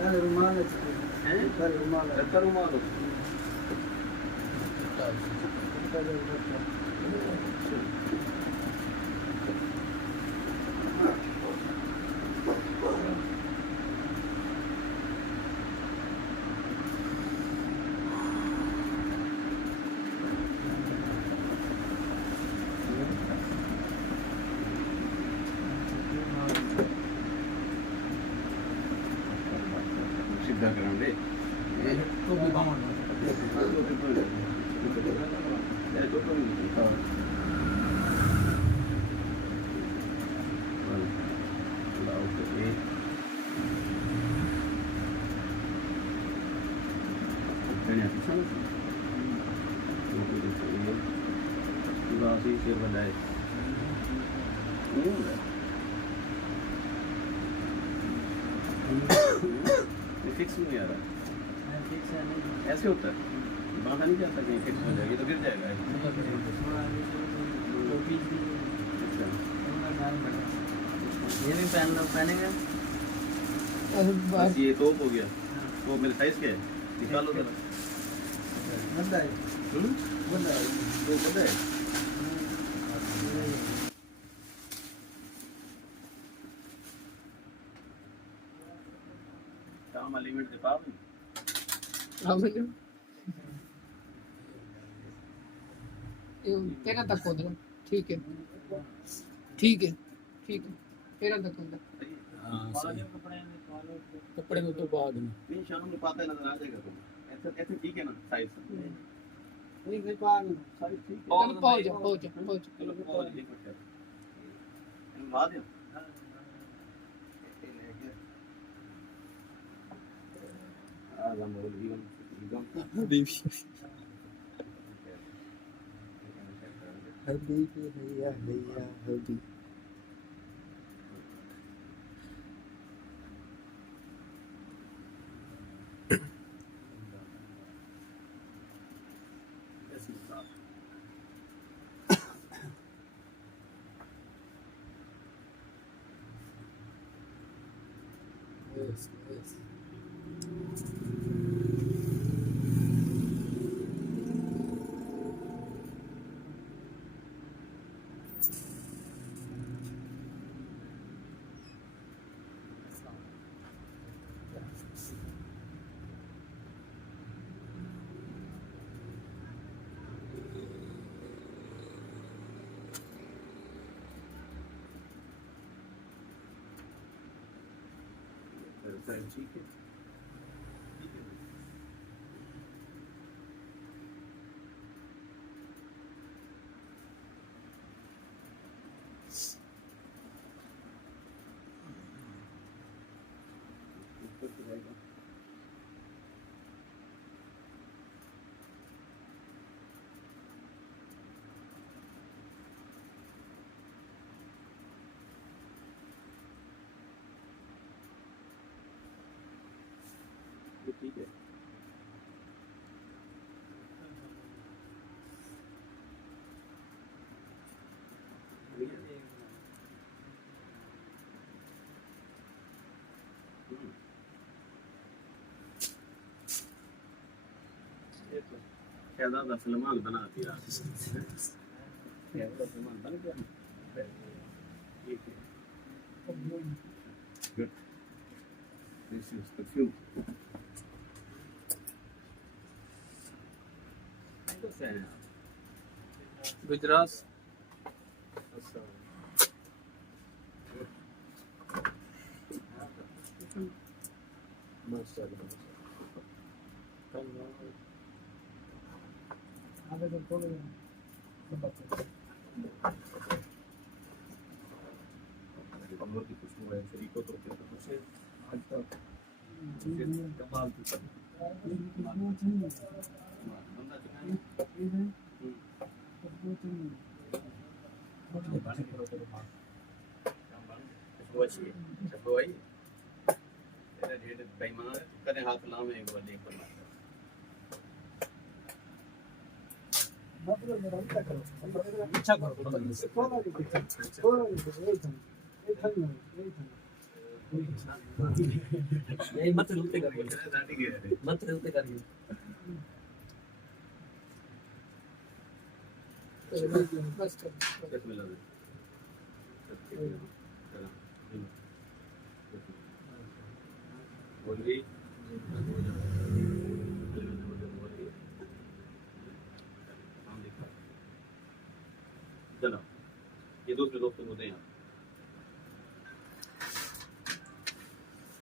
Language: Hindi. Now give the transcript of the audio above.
रुमाल है रुमाल background eh to be common fix नहीं आ रहा ऐसे होता है बांधा नहीं जाता कहीं फिक्स हो जाएगी तो गिर जाएगा ये भी पहनेंगे बस ये तो हो गया वो मेरे साइज के है निकालो जरा बंदा है बंदा है तो बंदा है काम लिमिट दे पाओ तेरा तक हो दो ठीक है ठीक है ठीक है तेरा तक हो दो कपड़े में तो बाद में नहीं शाम में पाता नजर आ जाएगा तुम ऐसे ऐसे ठीक है ना साइज नहीं नहीं पार साइज ठीक है पहुंच चलो पहुंच ये कुछ है बाद है हबीबी हैया हैया हबी yes yes ठीक है ठीक है शहजादा सलमान बना दिया शहजादा सलमान बन गया ठीक है good this is perfume Gujarat आगे तो थोड़े कमर की खुशबू है शरीर को तो कुछ आज तक कमाल की कदे हाथ लावे एक बार देख करना अच्छा करो थोड़ा नहीं मत रुलते करिए मत रुलते करिए बस कर चलो ये दूसरे दोस्तों को दें आप